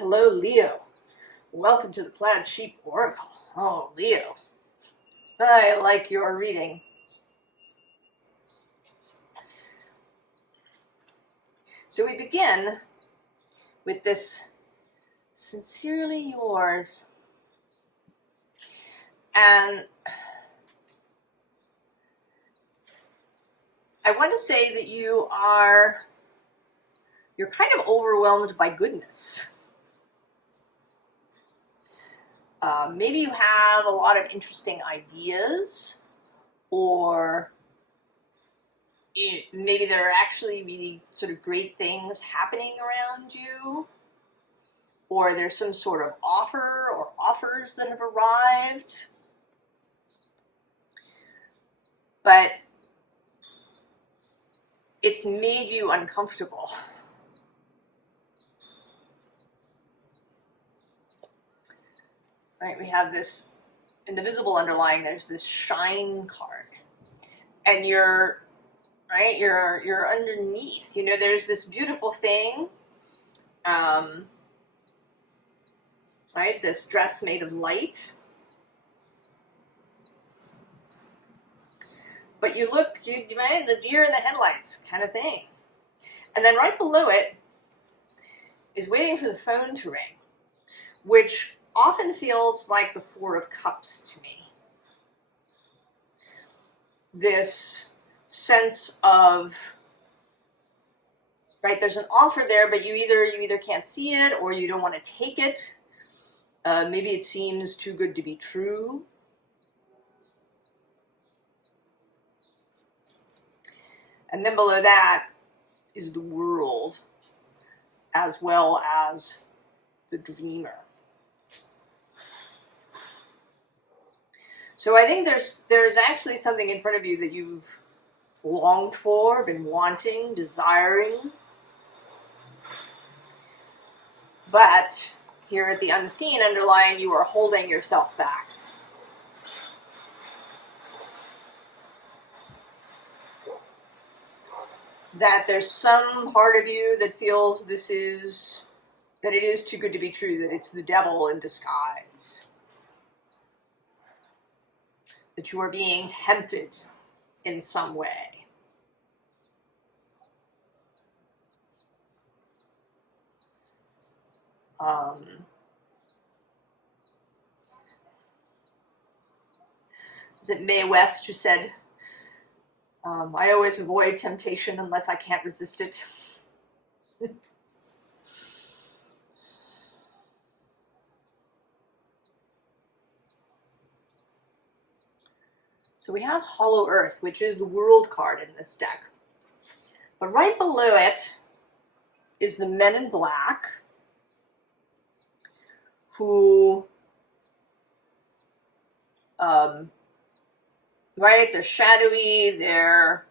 Hello, Leo. Welcome to the Plaid Sheep Oracle. Oh, Leo, I like your reading. So we begin with this sincerely yours. And I want to say that you're kind of overwhelmed by goodness. Maybe you have a lot of interesting ideas, or maybe there are actually really sort of great things happening around you, or there's some sort of offer or offers that have arrived. But it's made you uncomfortable. Right, we have this, in the visible underlying, there's this shine card. And you're underneath. You know, there's this beautiful thing, right, this dress made of light. But you the deer in the headlights kind of thing. And then right below it is waiting for the phone to ring, which often feels like the Four of Cups to me. This sense of, right, there's an offer there, but you either can't see it or you don't want to take it. Maybe it seems too good to be true. And then below that is the World, as well as the Dreamer. So I think there's actually something in front of you that you've longed for, been wanting, desiring. But here at the unseen underlying, you are holding yourself back. That there's some part of you that feels that it is too good to be true, that it's the devil in disguise. That you are being tempted in some way. Is it Mae West who said, I always avoid temptation unless I can't resist it. So we have Hollow Earth, which is the World card in this deck. But right below it is the Men in Black, who, right, they're shadowy, they're,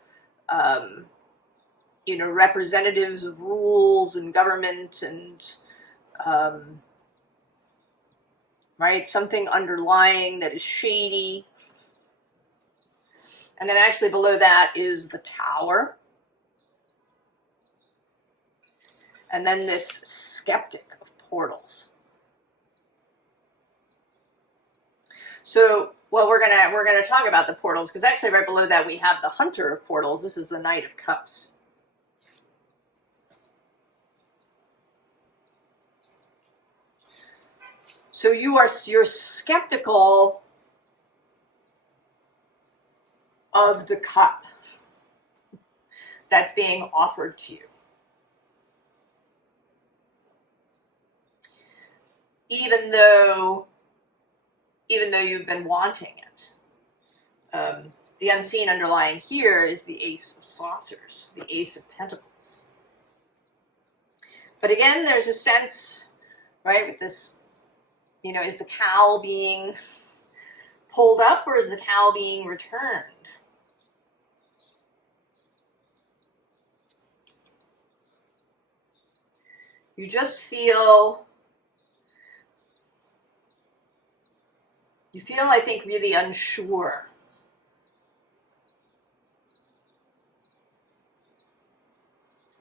representatives of rules and government and, right, something underlying that is shady. And then actually below that is the Tower. And then this skeptic of portals. So, well, we're gonna talk about the portals, because actually right below that we have the Hunter of Portals. This is the Knight of Cups. So you're skeptical of the cup that's being offered to you. Even though you've been wanting it. The unseen underlying here is the Ace of Saucers, the Ace of Pentacles. But again, there's a sense, right, with this, is the cow being pulled up or is the cow being returned? You just feel, I think, really unsure.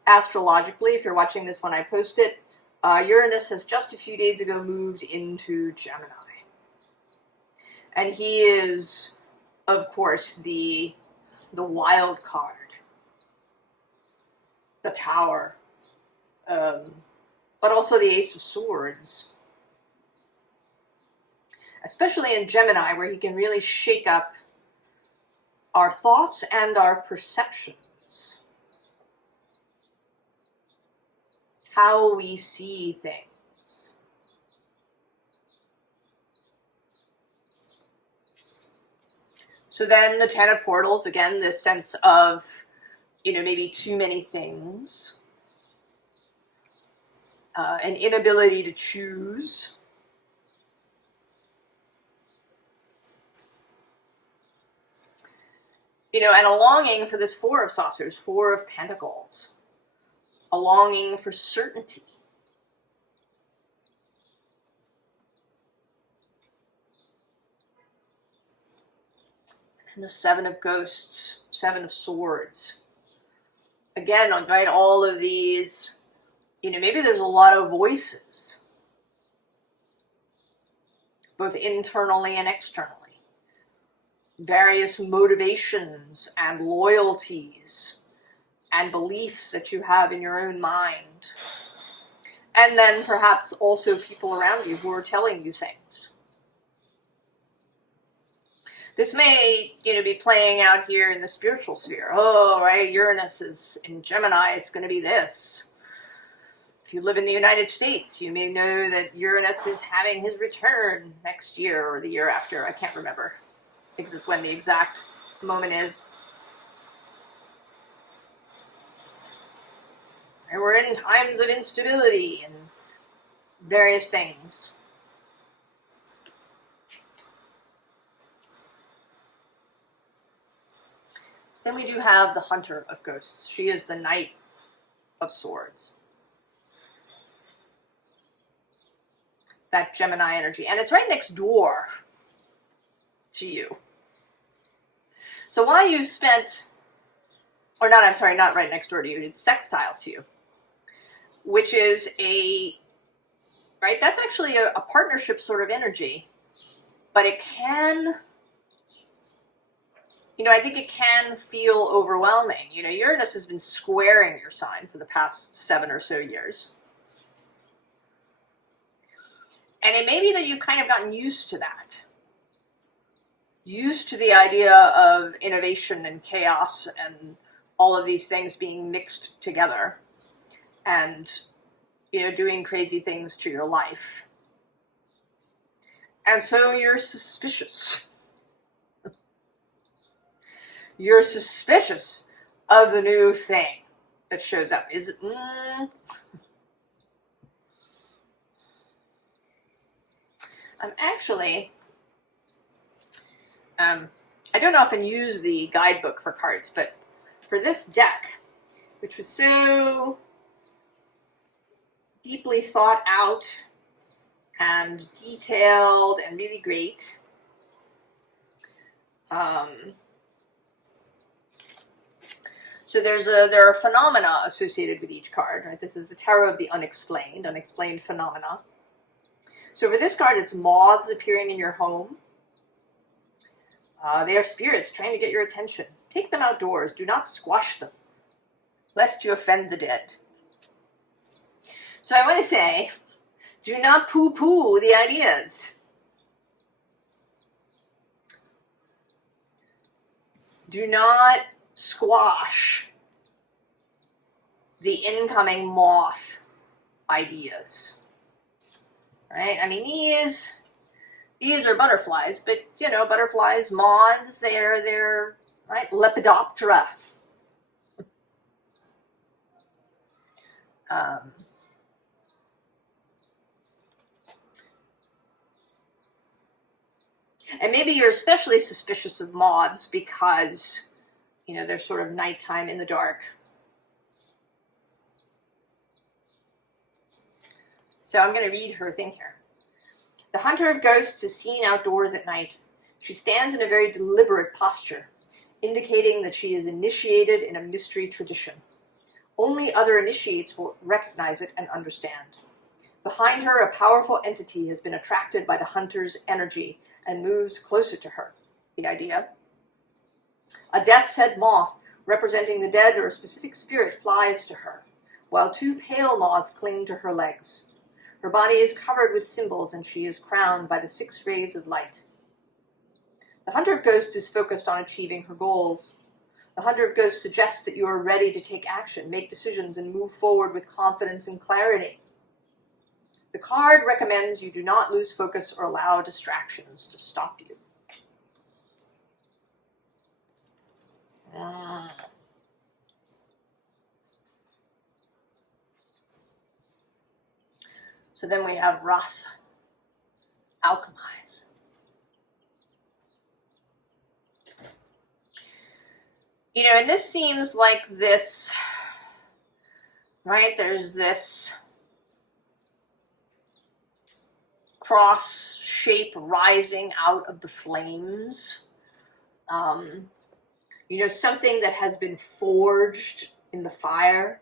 Astrologically, if you're watching this when I post it, Uranus has just a few days ago moved into Gemini. And he is, of course, the wild card, the Tower, but also the Ace of Swords. Especially in Gemini, where he can really shake up our thoughts and our perceptions. How we see things. So then the Ten of Portals, again, this sense of, maybe too many things. An inability to choose. And a longing for this Four of Saucers, Four of Pentacles. A longing for certainty. And the Seven of Ghosts, Seven of Swords. Again, right, all of these, maybe there's a lot of voices. Both internally and externally. Various motivations and loyalties and beliefs that you have in your own mind. And then perhaps also people around you who are telling you things. This may, be playing out here in the spiritual sphere. Oh, right, Uranus is in Gemini, it's going to be this. If you live in the United States, you may know that Uranus is having his return next year or the year after. I can't remember when the exact moment is. And we're in times of instability and various things. Then we do have the Hunter of Ghosts. She is the Knight of Swords. That Gemini energy. And it's right next door to you. So while you spent, or not, I'm sorry, not right next door to you, it's sextile to you, which is right, that's actually a partnership sort of energy, but it can, I think it can feel overwhelming. Uranus has been squaring your sign for the past 7 or so years. And it may be that you've kind of gotten used to that. Used to the idea of innovation and chaos and all of these things being mixed together and, doing crazy things to your life. And so you're suspicious. You're suspicious of the new thing that shows up. Is it, I'm actually, I don't often use the guidebook for cards, but for this deck, which was so deeply thought out and detailed and really great, so there are phenomena associated with each card, right? This is the Tarot of the Unexplained, unexplained phenomena. So for this card, it's moths appearing in your home. They are spirits trying to get your attention. Take them outdoors. Do not squash them, lest you offend the dead. So I want to say, do not poo-poo the ideas. Do not squash the incoming moth ideas. Right? I mean, these are butterflies, but butterflies, moths, they're right, Lepidoptera. And maybe you're especially suspicious of moths because, they're sort of nighttime in the dark. So I'm going to read her thing here. The Hunter of Ghosts is seen outdoors at night. She stands in a very deliberate posture, indicating that she is initiated in a mystery tradition. Only other initiates will recognize it and understand. Behind her, a powerful entity has been attracted by the hunter's energy and moves closer to her. The idea. A death's head moth, representing the dead or a specific spirit, flies to her, while two pale moths cling to her legs. Her body is covered with symbols, and she is crowned by the 6 rays of light. The Hunter of Ghosts is focused on achieving her goals. The Hunter of Ghosts suggests that you are ready to take action, make decisions, and move forward with confidence and clarity. The card recommends you do not lose focus or allow distractions to stop you. So then we have Rasa, alchemize. You know, and this seems like this, right? There's this cross shape rising out of the flames. You know, something that has been forged in the fire.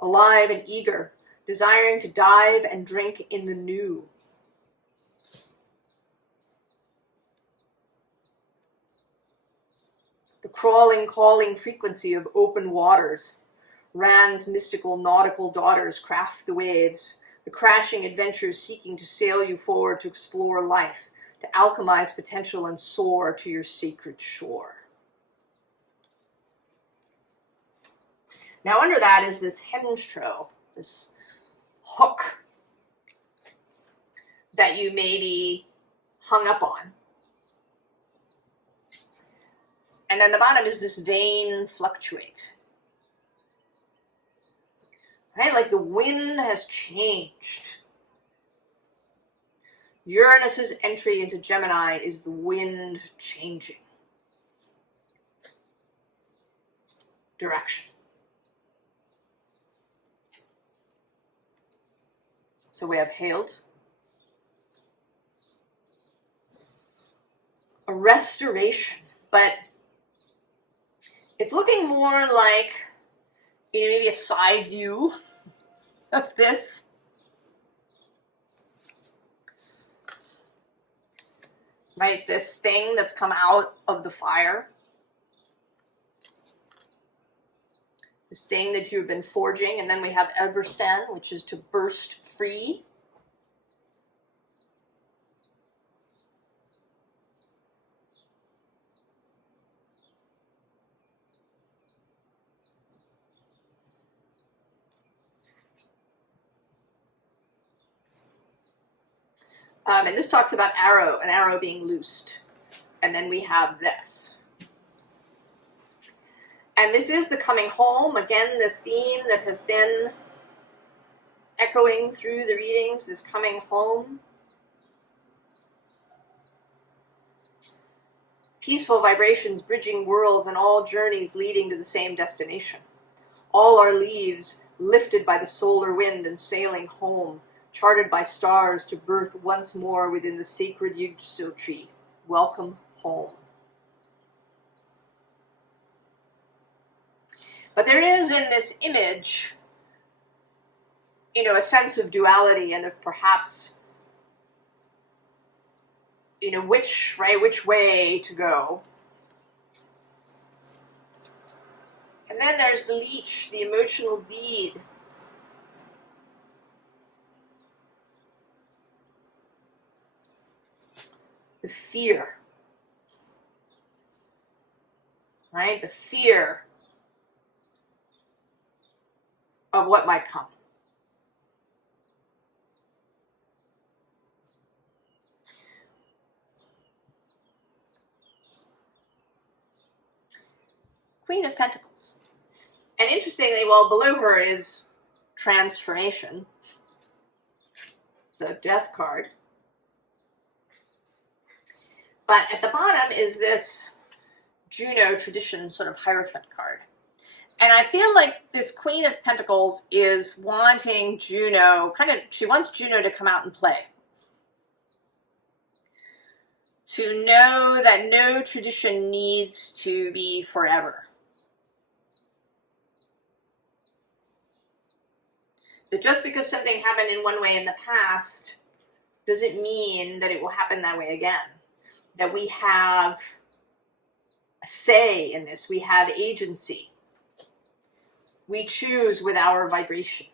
Alive and eager, desiring to dive and drink in the new. The crawling, calling frequency of open waters. Ran's mystical nautical daughters craft the waves. The crashing adventures seeking to sail you forward to explore life, to alchemize potential and soar to your sacred shore. Now under that is this hengstro, this hook that you may be hung up on. And then the bottom is this vein fluctuate. Right? Like the wind has changed. Uranus's entry into Gemini is the wind changing direction. So we have hailed. A restoration, but it's looking more like, you know, maybe a side view of this. Right, this thing that's come out of the fire. This thing that you've been forging, and then we have Eberstein, which is to burst free. And this talks about an arrow being loosed. And then we have this. And this is the coming home. Again, this theme that has been echoing through the readings, this coming home. Peaceful vibrations bridging worlds and all journeys leading to the same destination. All our leaves lifted by the solar wind and sailing home, charted by stars to birth once more within the sacred Yggdrasil tree. Welcome home. But there is in this image, you know, a sense of duality and of perhaps, you know, which way to go. And then there's the leech, the emotional deed. The fear, right? The fear of what might come. Queen of Pentacles. And interestingly, well, below her is transformation, the Death card. But at the bottom is this Juno tradition sort of Hierophant card. And I feel like this Queen of Pentacles is wanting Juno, she wants Juno to come out and play. To know that no tradition needs to be forever. That just because something happened in one way in the past doesn't mean that it will happen that way again. That we have a say in this. We have agency. We choose with our vibration.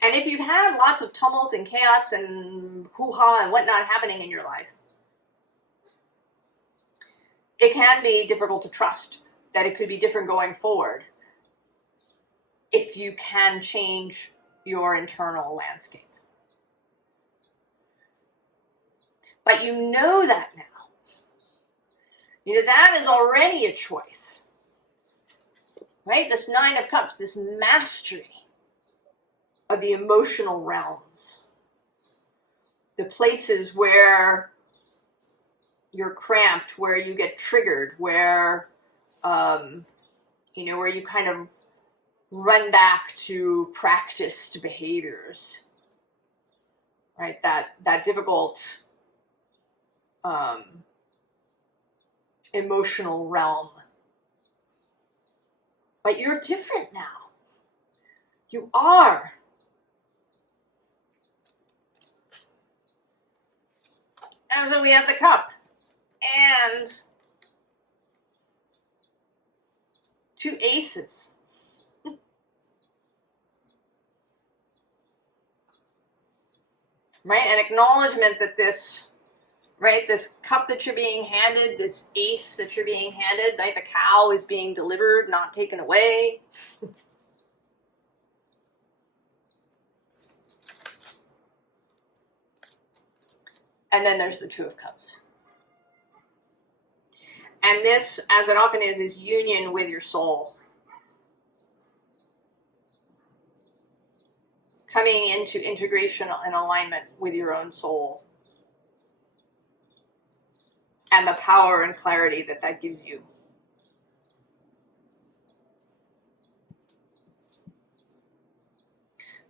And if you've had lots of tumult and chaos and hoo-ha and whatnot happening in your life, it can be difficult to trust that it could be different going forward if you can change your internal landscape. But you know that now. You know, that is already a choice. Right? This Nine of Cups, this mastery of the emotional realms. The places where you're cramped, where you get triggered, where, where you kind of run back to practiced behaviors. Right? That difficult emotional realm. But you're different now. You are. And so we have the cup. And 2 aces. Right? An acknowledgement that this cup that you're being handed, this ace that you're being handed, like the cow is being delivered, not taken away. And then there's the 2 of Cups. And this, as it often is union with your soul. Coming into integration and alignment with your own soul. And the power and clarity that gives you.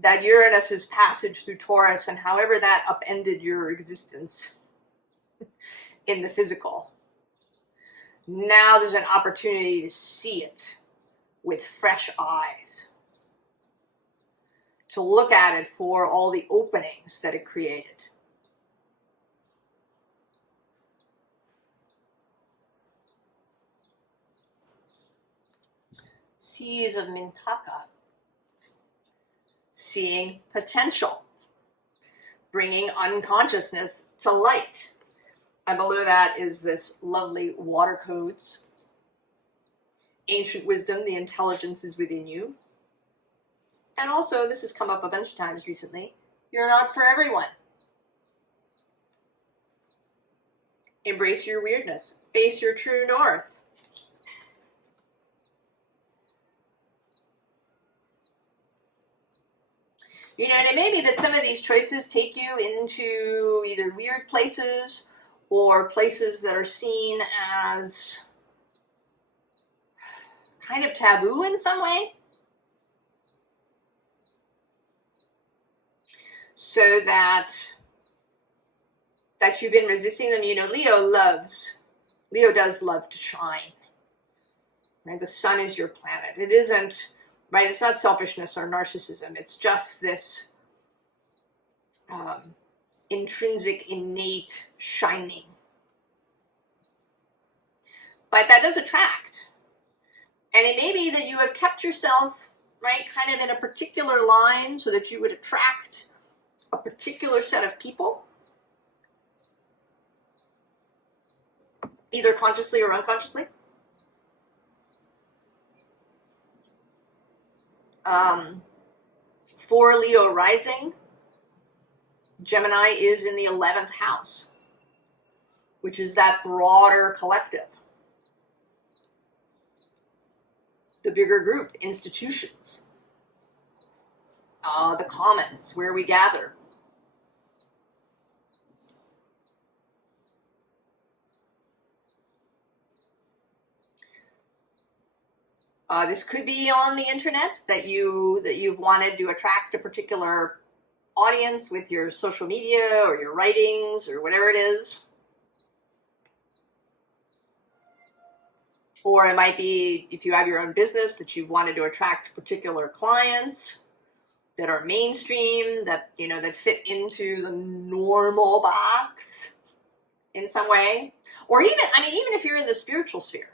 That Uranus's passage through Taurus and however that upended your existence in the physical. Now there's an opportunity to see it with fresh eyes. To look at it for all the openings that it created. Seas of Mintaka. Seeing potential. Bringing unconsciousness to light. And below that is this lovely water codes. Ancient wisdom, the intelligence is within you. And also, this has come up a bunch of times recently, you're not for everyone. Embrace your weirdness. Face your true north. You know, and it may be that some of these choices take you into either weird places or places that are seen as kind of taboo in some way. So that you've been resisting them. You know, Leo does love to shine. Right? The sun is your planet. It isn't, right? It's not selfishness or narcissism. It's just this intrinsic, innate shining. But that does attract. And it may be that you have kept yourself, right, kind of in a particular line so that you would attract a particular set of people, either consciously or unconsciously. For Leo rising, Gemini is in the 11th house, which is that broader collective. The bigger group, institutions, the commons, where we gather. This could be on the internet that you've wanted to attract a particular audience with your social media or your writings or whatever it is. Or it might be if you have your own business that you've wanted to attract particular clients that are mainstream, that, you know, that fit into the normal box in some way. Or even, I mean, even if you're in the spiritual sphere,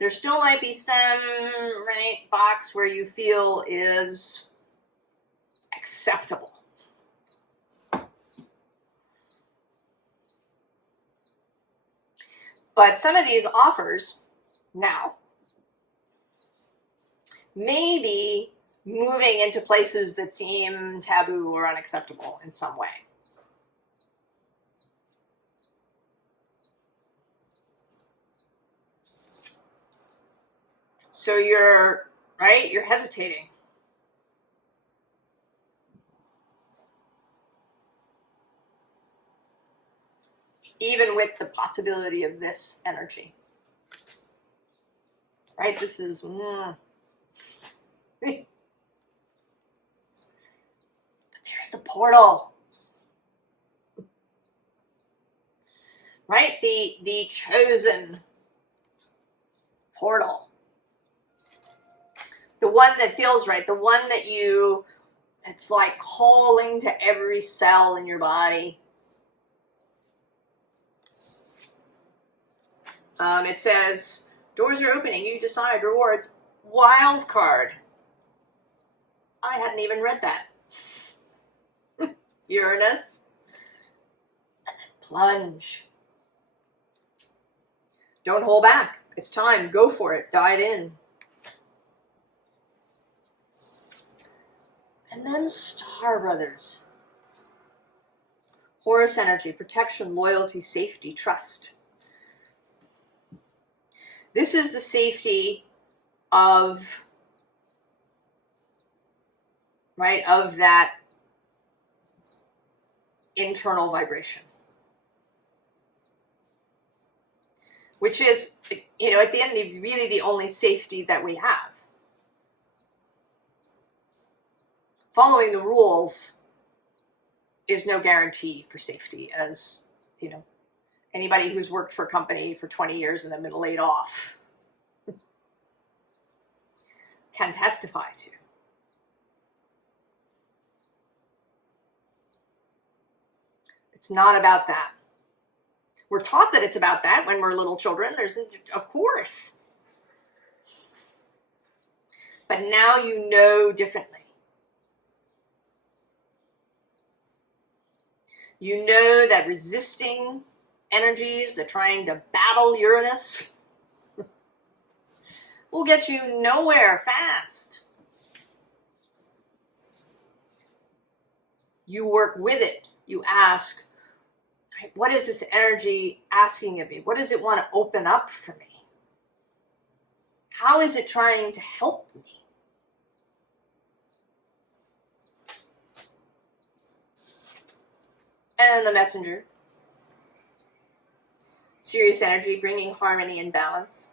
there still might be some, right, box where you feel is acceptable. But some of these offers now may be moving into places that seem taboo or unacceptable in some way. So you're, right, you're hesitating. Even with the possibility of this energy. Right, this is, but there's the portal. Right, the chosen portal. The one that feels right, the one that it's like calling to every cell in your body. It says, doors are opening, you decide, rewards, wild card. I hadn't even read that. Uranus. Plunge. Don't hold back. It's time. Go for it. Dive in. And then Star Brothers. Horus energy, protection, loyalty, safety, trust. This is the safety of, right, of that internal vibration. Which is, you know, at the end, really the only safety that we have. Following the rules is no guarantee for safety, as, you know, anybody who's worked for a company for 20 years and then been laid off can testify to. It's not about that. We're taught that it's about that when we're little children. There's, of course. But now you know differently. You know that resisting energies, that trying to battle Uranus, will get you nowhere fast. You work with it. You ask, what is this energy asking of me? What does it want to open up for me? How is it trying to help me? And the messenger. Sirius energy, bringing harmony and balance.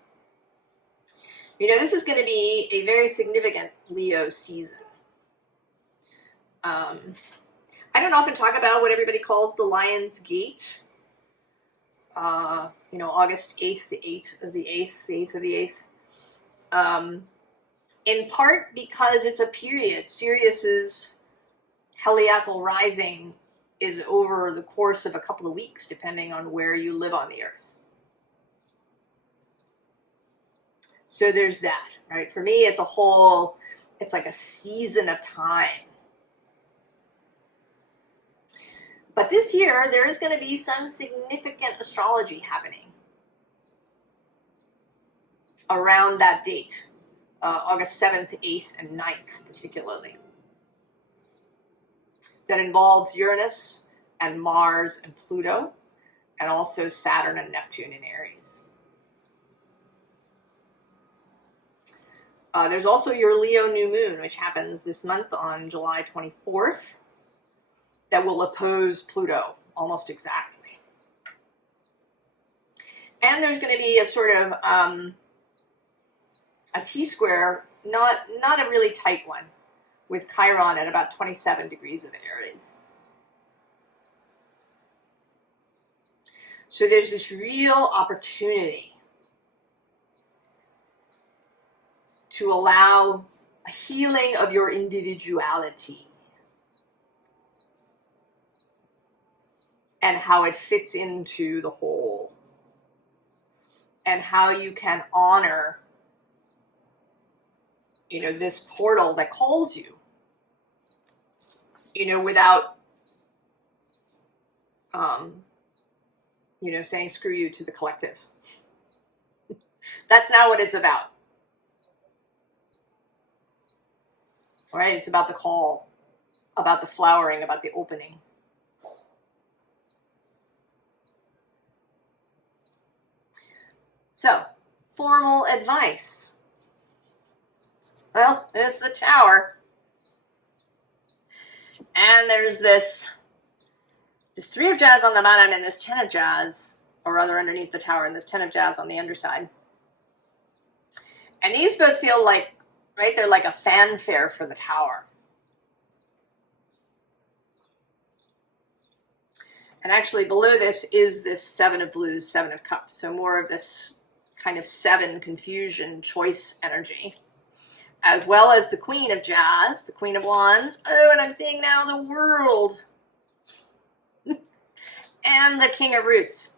You know, this is going to be a very significant Leo season. I don't often talk about what everybody calls the Lion's Gate. You know, August 8th, the 8th of the 8th, the 8th of the 8th. In part because it's a period. Sirius's heliacal rising is over the course of a couple of weeks, depending on where you live on the earth. So there's that, right? For me, it's it's like a season of time. But this year, there is going to be some significant astrology happening around that date, August 7th, 8th, and 9th particularly, that involves Uranus and Mars and Pluto, and also Saturn and Neptune in Aries. There's also your Leo new moon, which happens this month on July 24th, that will oppose Pluto almost exactly. And there's going to be a sort of a T-square, not a really tight one, with Chiron at about 27 degrees of Aries. So there's this real opportunity to allow a healing of your individuality and how it fits into the whole, and how you can honor, you know, this portal that calls you, you know, without, you know, saying screw you to the collective. That's not what it's about. All right? It's about the call, about the flowering, about the opening. So, formal advice. Well, there's the Tower. And there's this Three of Jazz on the bottom and this Ten of Jazz, or rather underneath the Tower, and this Ten of Jazz on the underside. And these both feel like, right, they're like a fanfare for the Tower. And actually below this is this Seven of Blues, Seven of Cups. So more of this kind of seven confusion choice energy. As well as the Queen of Jazz, the Queen of Wands. Oh, and I'm seeing now the World. And the King of Roots.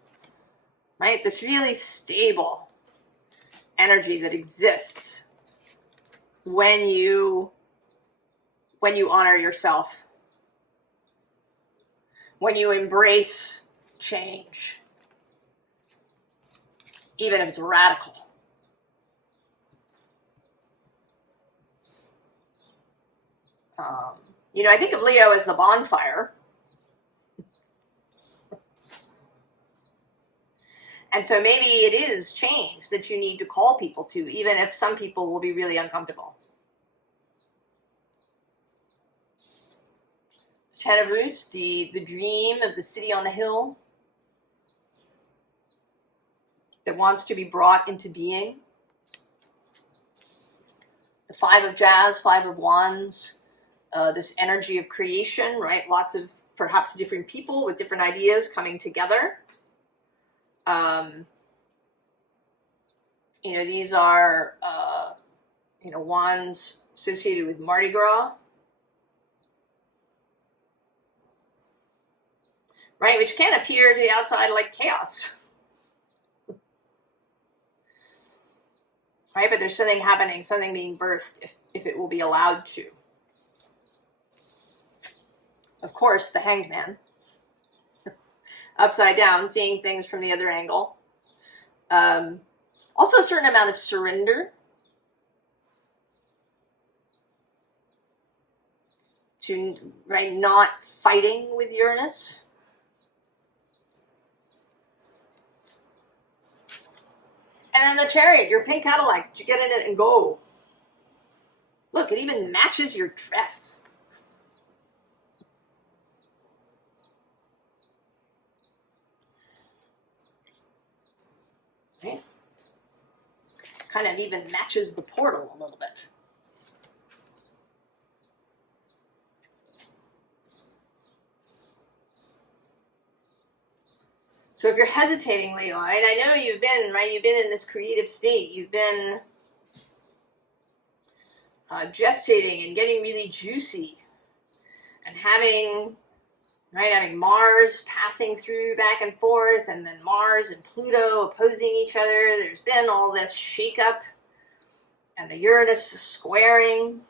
Right? This really stable energy that exists when you honor yourself. When you embrace change. Even if it's radical. You know, I think of Leo as the bonfire. And so maybe it is change that you need to call people to, even if some people will be really uncomfortable. Ten of Roots, the dream of the city on the hill that wants to be brought into being. The Five of Jazz, Five of Wands, this energy of creation, right? Lots of perhaps different people with different ideas coming together. You know, these are, you know, wands associated with Mardi Gras. Right, which can appear to the outside like chaos. Right, but there's something happening, something being birthed, if it will be allowed to. Of course, the Hanged Man. Upside down, seeing things from the other angle. Also a certain amount of surrender. To, right, not fighting with Uranus. And then the Chariot, your pink Cadillac, you get in it and go. Look, it even matches your dress. Right? Kind of even matches the portal a little bit. So if you're hesitating, Leo, right, I know you've been, right, you've been in this creative state. You've been gestating and getting really juicy and having, right, having Mars passing through back and forth, and then Mars and Pluto opposing each other. There's been all this shakeup and the Uranus squaring.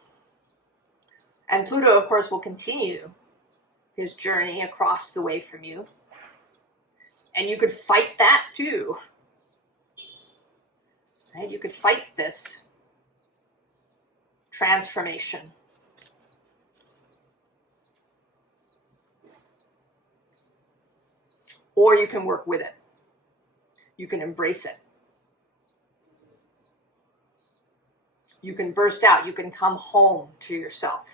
And Pluto, of course, will continue his journey across the way from you. And you could fight that too. Right? You could fight this transformation. Or you can work with it. You can embrace it. You can burst out. You can come home to yourself.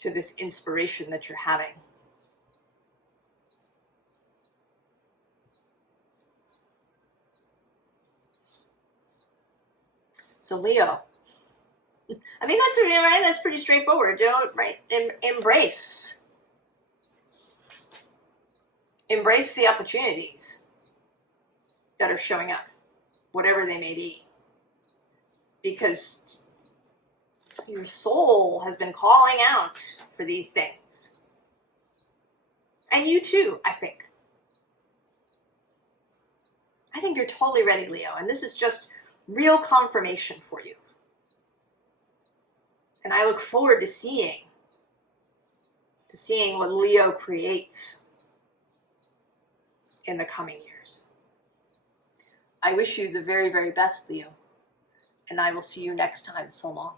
To this inspiration that you're having. So Leo, I mean, that's really right. That's pretty straightforward. Don't, right? Embrace the opportunities that are showing up. whatever they may be. Because your soul has been calling out for these things. And you too, I think. I think you're totally ready, Leo, and this is just real confirmation for you. And I look forward to seeing what Leo creates in the coming years. I wish you the very, very best, Leo, and I will see you next time. So long.